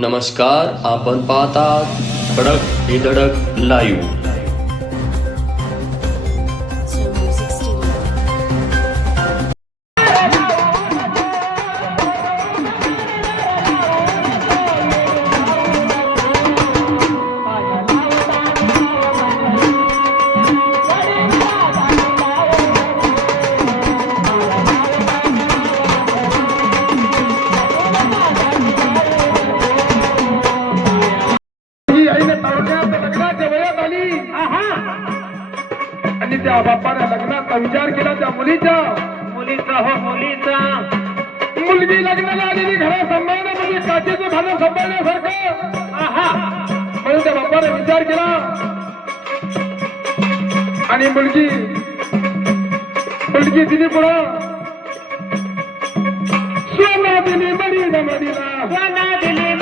नमस्कार आपण पाहतात धडक ही धडक लाईव्ह तारुण्यात लग्नाच्या वयात आली. आणि त्या बापाने लग्नाचा विचार केला त्या मुलीचा. मुलीचा हो मुलीचा. मुलगी लग्नाला आलेली घरा सांभाळणं म्हणजे काचेचे भांडं सांभाळण्यासारखं. म्हणून त्या बापाने विचार केला. आणि मुलगी मुलगी दिली पुढं. सोना दिली मडी दमडीला सोना दिली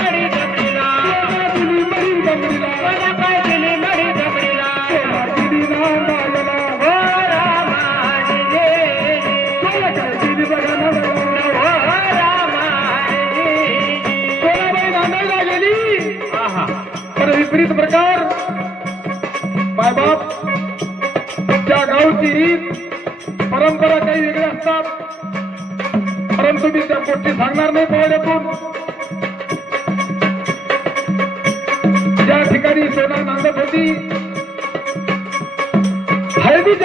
विपरीत प्रकार मायबाप त्या गावची रीत परंपरा काही वेगळ्या असतात परंतु मी त्या गोष्टी सांगणार नाही पावल्यातून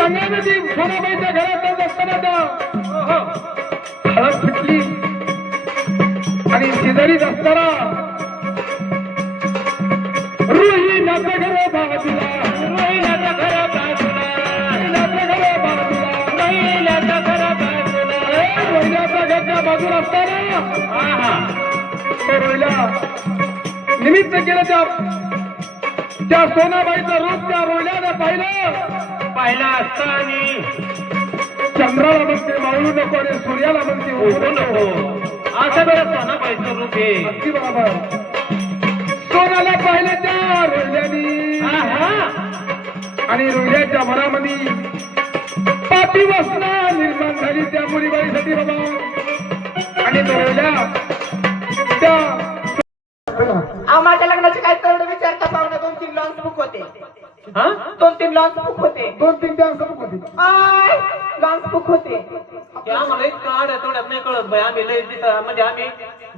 हळदी सोनाबाईच्या घरात असताना त्या हळद आणि शेजारीच असताना रुईनाचं घर बाजूला. रोहिल्याचं घर बाजूला. रुईनाचं घर बाजूला. घर बाजूला. घरच्या बाजूला असताना रोहिला निमित्त केलं त्या त्या सोनाबाईचा रोज त्या रोहिल्याने पाहिलं असतानी चंद्राला म्हणते मावळू नको आणि सूर्याला म्हणते उठू उठू नको. असं बरं सोना पाहिजे रूप अगदी बरोबर. सोनाला पाहिलं त्या रोहिल्यानी. आहा आणि रोहिल्याच्या मनामध्ये पापी वासना निर्माण झाली त्या मुलीबाईसाठी बाबा. आणि तो रोहिल्या त्या माझ्या लग्नाचे काय पाहुणे दोन तीन लॉन्च बुक होते. हा? दोन तीन लॉन्च बुक होते. दोन तीन डान्स होती. आय लॉन्च बुक होते. आम्हाला इतकं नाही कळत बाई. आम्ही लय दिसा म्हणजे आम्ही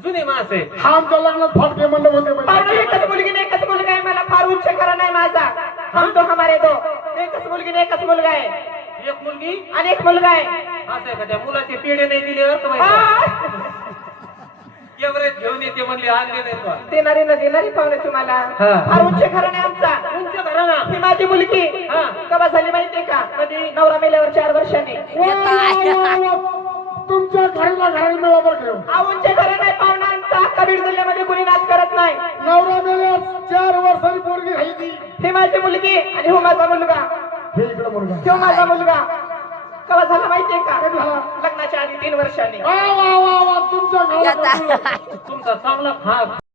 जुने माणस आहे. हा आमच्या लग्नात फाटके म्हणलं होते पाहुणे एकच मुलगी नाही एकच मुलगा आहे. मला फार उच्च करा नाही माझा. हम तो हमारे दो. एकच मुलगी नाही एकच मुलगा आहे. एक मुलगी? आणि एक मुलगा आहे. असं आहे का? त्या मुलाचे पेढे नाही दिले अर्थ माहिती आय, एवढेच घेऊन येते म्हणली आणले नाही तो देणारी न देणारी पाहुणे तुम्हाला. हा. फार उच्च करा नाही आमचा. तुमच्या घराला ही माझी मुलगी. हा. कवा झाली माहितीये का? कधी? नवरा मेल्यावर चार वर्षांनी. तुमच्या घराला घराला मिळा बरं ठेव आवूंच्या घरी नाही पाहुण्यांचा कबीर जिल्ह्यामध्ये कुणी नाच करत नाही. नवरा मेल्या चार वर्षांनी पोरगी राहिली ही माझी मुलगी आणि हो माझा मुलगा. हे इकडे मुलगा. तो माझा मुलगा. कवा झाला माहितीये का? लग्नाच्या आधी तीन वर्षांनी. वा वा वा वा तुमच्या घराला तुमचा चांगला हा